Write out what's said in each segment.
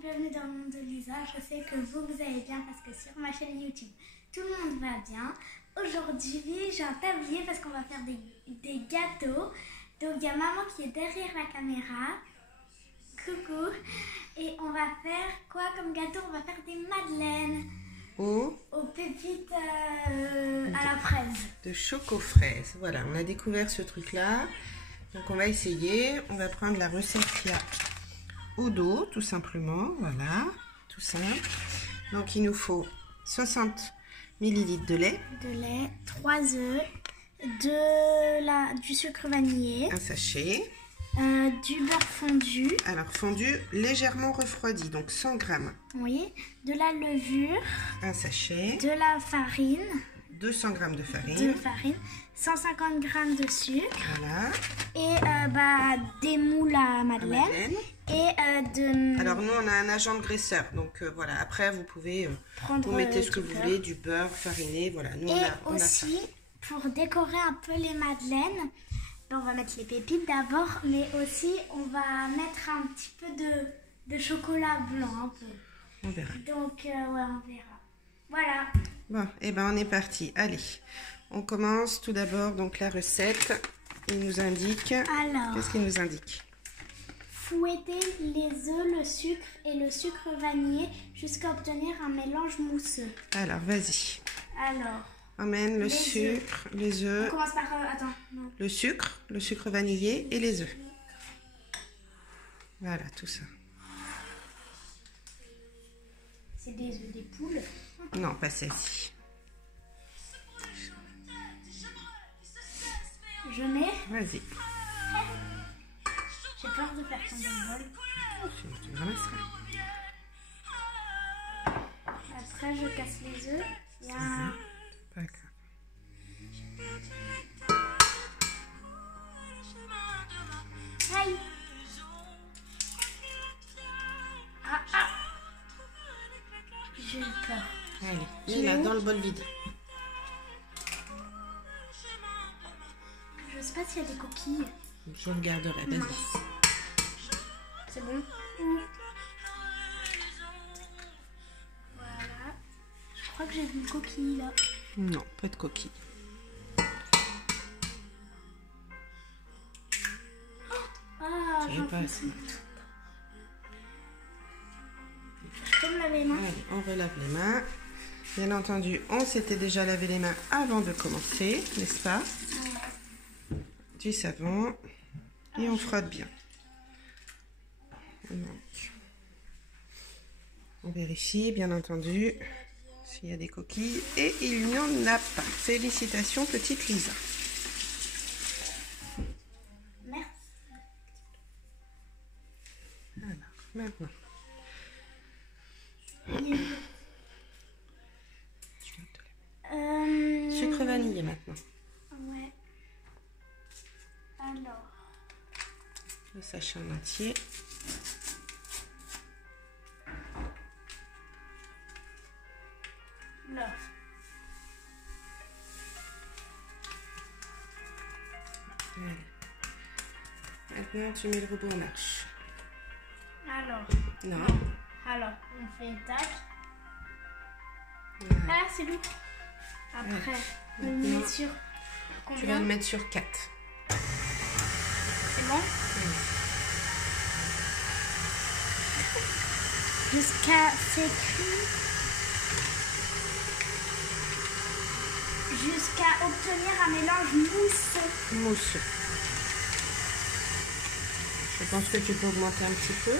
bienvenue dans le monde de Lisa. Je sais que vous allez bien parce que sur ma chaîne YouTube, tout le monde va bien. Aujourd'hui, j'ai un tablier parce qu'on va faire des gâteaux. Donc, il y a maman qui est derrière la caméra. Coucou. Et on va faire quoi comme gâteau? On va faire des madeleines. Aux pépites à la fraise. De choco-fraise. Voilà, on a découvert ce truc-là. Donc, on va essayer. On va prendre la recette qu'il y a au dos, tout simplement. Voilà, tout simple. Donc, il nous faut 60 ml de lait. 3 œufs, du sucre vanillé. Un sachet. Du beurre fondu. Alors, fondu légèrement refroidi, donc 100 grammes. Oui, de la levure. Un sachet. De la farine. 200 grammes de farine. 150 grammes de sucre. Voilà. Et des moules à madeleine. Et Alors, nous, on a un agent de graisseur. Donc, voilà. Après, vous pouvez vous mettez ce que vous voulez, du beurre fariné. Voilà. Nous, on a ça. Pour décorer un peu les madeleines, on va mettre les pépites d'abord, mais aussi, on va mettre un petit peu de chocolat blanc. Un peu. On verra. Donc, ouais, on verra. Voilà. Bon, et ben on est parti. Allez, on commence tout d'abord donc la recette. Il nous indique. Alors. Qu'est-ce qu'il nous indique? Fouetter les œufs, le sucre et le sucre vanillé jusqu'à obtenir un mélange mousseux. Alors, vas-y. Alors. Emmène le sucre, les œufs. On commence par attends. Non. Le sucre vanillé et les œufs. Voilà, tout ça. C'est des œufs des poules? Non, pas celle-ci. Je mets. Vas-y. J'ai peur de faire tomber le bol. Tu ramasseras. Après, je casse les œufs. Il y a Pas grave. Aïe. Ah. J'ai peur. Allez, mets-la dans le bol vide. Je sais pas s'il y a des coquilles. Je regarderai, vas-y. C'est bon. Voilà. Je crois que j'ai vu une coquille là. Non, pas de coquille. Ah, Je peux me laver les mains. Allez, on relave les mains. Bien entendu, on s'était déjà lavé les mains avant de commencer, n'est-ce pas? Du savon. Et on frotte bien. Donc, on vérifie, bien entendu, s'il y a des coquilles. Et il n'y en a pas. Félicitations, petite Lisa. Merci. Alors, maintenant. Sucre vanillé maintenant. Ouais. Alors. Le sachet en entier. Là. Voilà. Maintenant, tu mets le robot en marche. Alors. Non. Alors, on fait tac. Voilà. Ah, c'est lourd. Après, on le met sur combien? Tu vas le mettre sur 4. C'est bon? Oui. Jusqu'à obtenir un mélange mousseux. Mousseux. Je pense que tu peux augmenter un petit peu.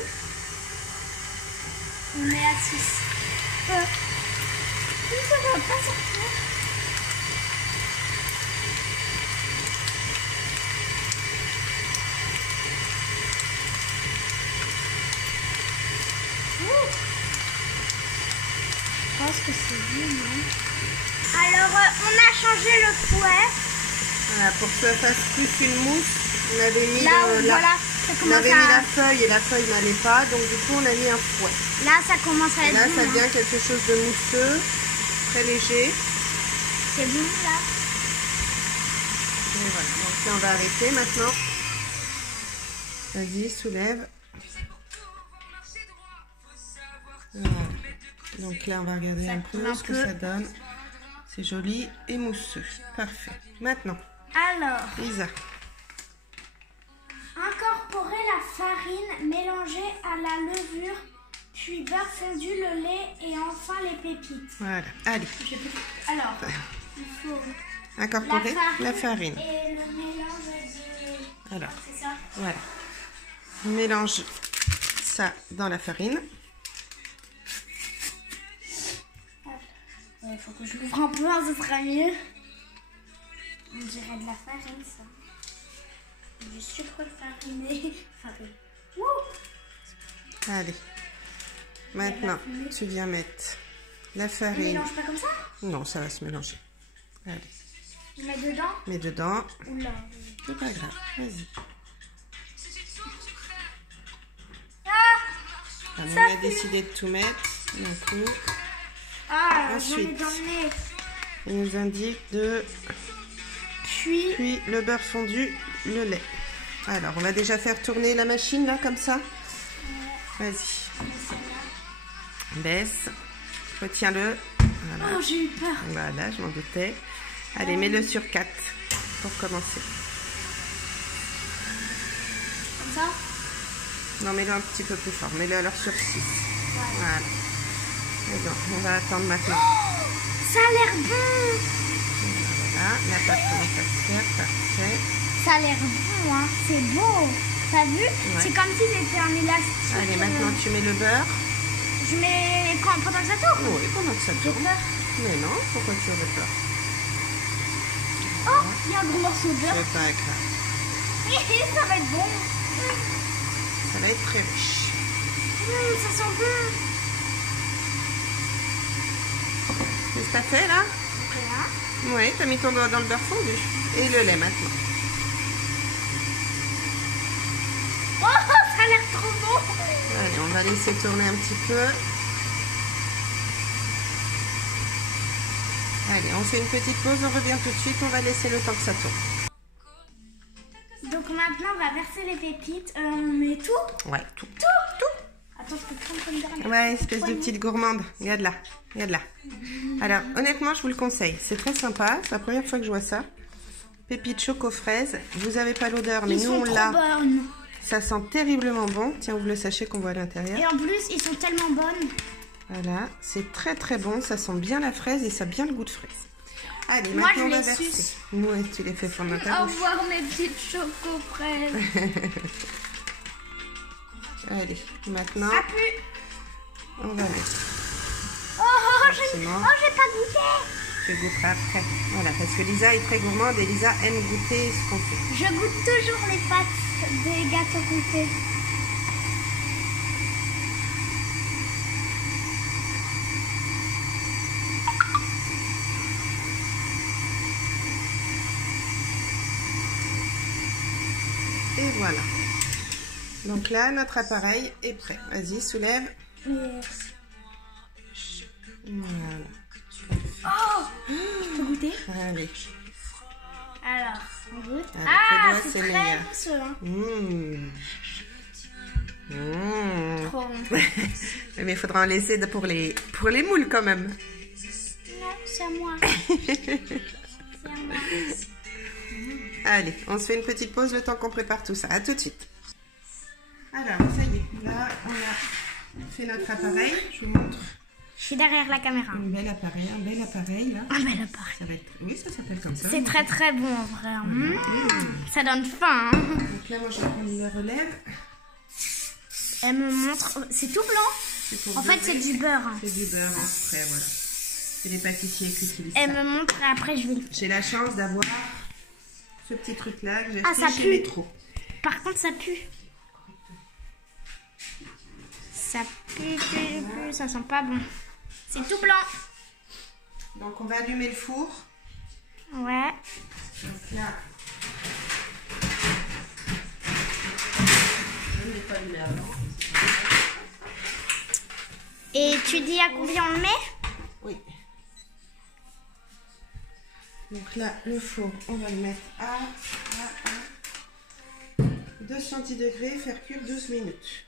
On met à 6. Ça va pas sortir. Je pense que c'est bon, non? Alors, on a changé le fouet. Voilà, pour que ça fasse plus une mousse, on avait mis, la feuille et la feuille n'allait pas, donc du coup on a mis un fouet. Là, ça commence à être là, bon. Ça devient quelque chose de mousseux, très léger. C'est bon, là. Et voilà, donc là on va arrêter maintenant. Vas-y, soulève. Voilà. Donc là, on va regarder Ça un peu coule un ce que peu. ça donne. C'est joli et mousseux. Parfait. Maintenant, Alors, Lisa. incorporer la farine mélangée à la levure, puis beurre fondu, le lait et enfin les pépites. Voilà. Allez, Alors, il faut incorporer la farine. et le mélange de... Alors, C'est ça? voilà. On mélange ça dans la farine. Il faut que je l'ouvre un peu, hein, ce sera mieux. On dirait de la farine, ça. Du sucre fariné. Farine. Ouh! Allez. Maintenant, tu viens mettre la On farine. mélange pas comme ça? Non, ça va se mélanger. Allez. Je mets dedans? Mets dedans. Oula. C'est pas grave. Vas-y. Ah! On a décidé de tout mettre d'un coup. Ah, j'en ai Ensuite. dans le nez. Il nous indique de... Puis le beurre fondu, le lait. Alors, on va déjà faire tourner la machine, là, comme ça. Vas-y. Baisse. Retiens-le. Voilà. Oh, j'ai eu peur. Voilà, je m'en doutais. Allez, mets-le sur 4 pour commencer. Comme ça? Non, mets-le un petit peu plus fort. Mets-le alors sur 6. Voilà. Et donc, on va attendre maintenant. Ça a l'air bon. Voilà, la pâte commence à se faire. Parfait. Ça a l'air bon, hein. C'est beau. T'as vu? C'est comme si c'était un élastique. Allez, maintenant tu mets le beurre. Je mets pendant que ça tourne? Oui, pendant que ça J'ai tourne. peur. Mais non, pourquoi tu aurais peur? Oh, il y a un gros morceau de beurre. C'est pas grave. Ça va être bon. Ça va être très riche. Ça sent bon. Qu'est-ce que t'as fait là? Voilà. Oui, t'as mis ton doigt dans le beurre fondu. Et le lait maintenant. Oh, ça a l'air trop bon. Allez, on va laisser tourner un petit peu. Allez, on fait une petite pause, on revient tout de suite, on va laisser le temps que ça tourne. Donc maintenant, on va verser les pépites. On met tout? Ouais, tout. Attends, je peux prendre comme dernière. Ouais, espèce de petite gourmande. Regarde là, regarde là. Alors, honnêtement, je vous le conseille. C'est très sympa. C'est la première fois que je vois ça. Pépites choco fraises. Vous n'avez pas l'odeur, mais Ils nous, sont on trop l'a. bonnes. Ça sent terriblement bon. Tiens, ouvre le sachet qu'on voit à l'intérieur. Et en plus, ils sont tellement bonnes. Voilà, c'est très très bon. Ça sent bien la fraise et ça a bien le goût de fraise. Allez, Moi, maintenant, je on va les verser. suce. Ouais, tu les fais fondre dans ta Au bouche. revoir mes petites choco fraises. Allez, maintenant, Appuie. on va mettre. J'ai Forcément. pas goûté. Je goûterai après. Voilà, parce que Lisa est très gourmande et Lisa aime goûter ce qu'on fait. Je goûte toujours les pâtes des gâteaux qu'on fait. Et voilà. Donc là, notre appareil est prêt. Vas-y, soulève. Voilà. Oh, je peux goûter? Allez. Alors, on goûte. Avec Ah, le doigt, c'est c'est très meilleur. mousseux. Hein. Mmh. Mmh. Trop bon. Mais il faudra en laisser pour les moules quand même. Non, c'est à moi. C'est à moi. Allez, on se fait une petite pause le temps qu'on prépare tout ça. À tout de suite. Alors, ça y est. Là, on a fait notre appareil. Je vous montre. Je suis derrière la caméra. Un bel appareil là. Un bel appareil. Ça va être... Oui, ça s'appelle comme ça. C'est très très bon en vrai. Ça donne faim. Hein. Donc là, moi, je vais prendre le relève. Elle me montre. C'est tout blanc. C'est pour En fait, dorer. c'est du beurre. Hein. C'est du beurre en spray, voilà. C'est les pâtissiers qui utilisent Elle ça. me montre et après je vais le. J'ai la chance d'avoir ce petit truc-là que j'ai Ah, acheté ça chez pue. Métro. Par contre, ça pue. Ça pue, ça sent pas bon. C'est tout blanc. Donc, on va allumer le four. Ouais. Donc là... Je ne l'ai pas allumé avant. Et tu dis à combien on le met? Oui. Donc là, le four, on va le mettre à 210 degrés, faire cuire 12 minutes.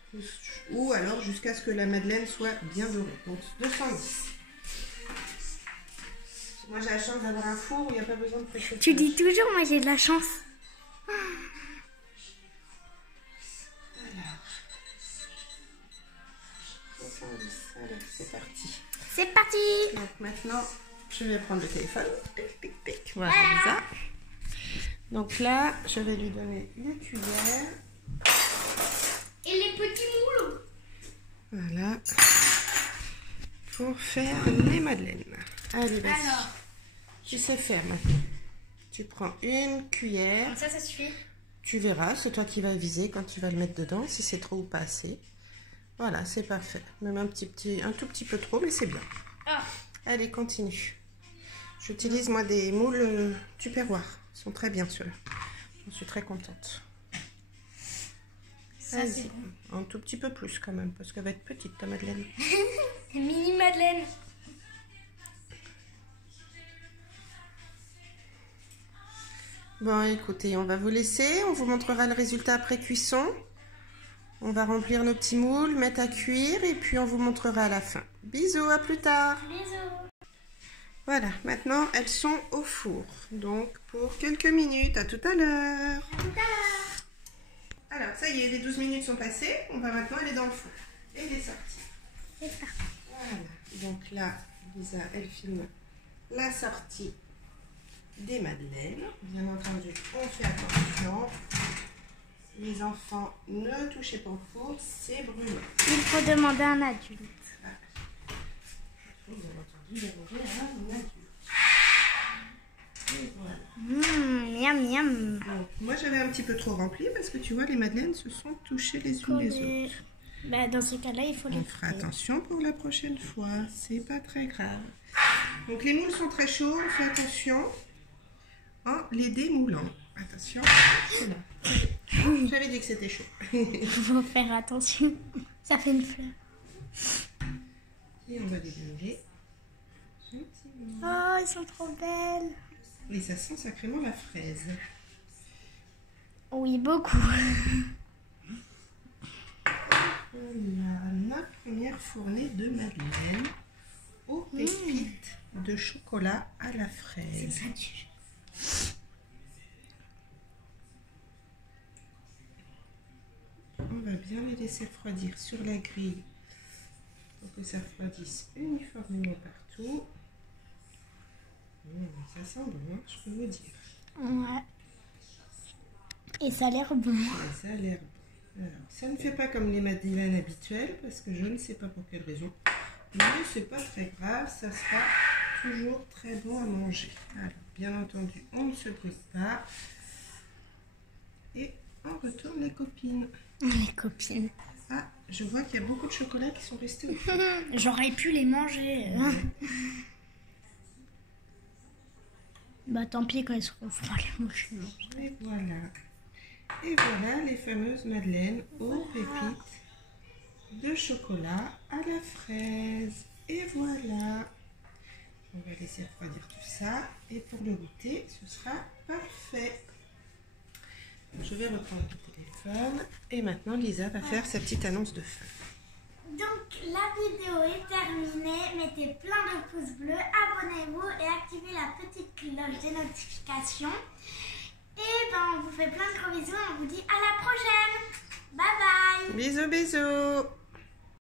Ou alors jusqu'à ce que la madeleine soit bien dorée. Donc 210. Moi j'ai la chance d'avoir un four où il n'y a pas besoin de préchauffer. Tu dis toujours, moi j'ai de la chance. Alors, 210, allez, c'est parti. C'est parti. Donc maintenant, je vais prendre le téléphone. Pic, pic, pic. Voilà, ça. Donc là, je vais lui donner les cuillères. Et les petits moules. Voilà. Pour faire les madeleines. Allez, vas-y. Alors, Tu sais faire maintenant. Tu prends une cuillère. comme ça suffit. Tu verras, c'est toi qui vas viser quand tu vas le mettre dedans, si c'est trop ou pas assez. Voilà, c'est parfait. Même un tout petit peu trop, mais c'est bien. Ah. Allez, continue. J'utilise moi des moules Tupperware. Ils sont très bien ceux-là. Je suis très contente. Ça, c'est Vas-y, un tout petit peu plus quand même, parce qu'elle va être petite ta madeleine. mini madeleine. Bon, écoutez, on va vous laisser. On vous montrera le résultat après cuisson. On va remplir nos petits moules, mettre à cuire et puis on vous montrera à la fin. Bisous, à plus tard. Bisous. Voilà, maintenant elles sont au four. Donc pour quelques minutes, à tout à l'heure. À tout à l'heure. Alors, ça y est, les 12 minutes sont passées. On va maintenant aller dans le four. Et elle est sortie. C'est parti. Voilà, donc là, Lisa, elle filme la sortie des madeleines. Bien entendu, on fait attention. Les enfants, ne touchez pas au four, c'est brûlant. Il faut demander à un adulte. Il faut bien entendu demander à un adulte. Et voilà. Miam miam. Donc, moi, j'avais un petit peu trop rempli parce que tu vois, les madeleines se sont touchées les unes les autres. Bah, dans ce cas-là, il faut les On fera attention pour la prochaine fois, c'est pas très grave. Donc les moules sont très chauds, on fait attention en les démoulant. Attention, c'est bon. J'avais dit que c'était chaud. Il faut faire attention. Ça fait une fleur. Et on va les démouler gentiment. Oh, elles sont trop belles. Et ça sent sacrément la fraise. Oui, beaucoup. Voilà, notre première fournée de madeleine aux pépites de chocolat à la fraise. C'est pas dur. On va bien les laisser refroidir sur la grille pour que ça refroidisse uniformément partout. Ça sent bon, hein, je peux vous dire. Ouais. Et ça a l'air bon. Ouais, ça a l'air bon. Alors, ça ne fait pas comme les madeleines habituelles parce que je ne sais pas pour quelle raison. Mais c'est pas très grave, ça sera toujours très bon à manger. Alors, bien entendu, on ne se brûle pas. Et on retourne les copines. Les copines. Ah, je vois qu'il y a beaucoup de chocolats qui sont restés au fond. J'aurais pu les manger. Ouais. Bah tant pis quand ils seront froids, les manger. Et voilà. Et voilà les fameuses madeleines aux pépites de chocolat à la fraise. Et voilà. On va laisser refroidir tout ça. Et pour le goûter, ce sera parfait. Je vais reprendre le téléphone. Et maintenant, Lisa va faire sa petite annonce de fin. Donc la vidéo est terminée. Mettez plein de pouces bleus, abonnez-vous et activez la petite cloche des notifications. Et ben on vous fait plein de gros bisous. On vous dit à la prochaine. Bye bye. Bisous, bisous.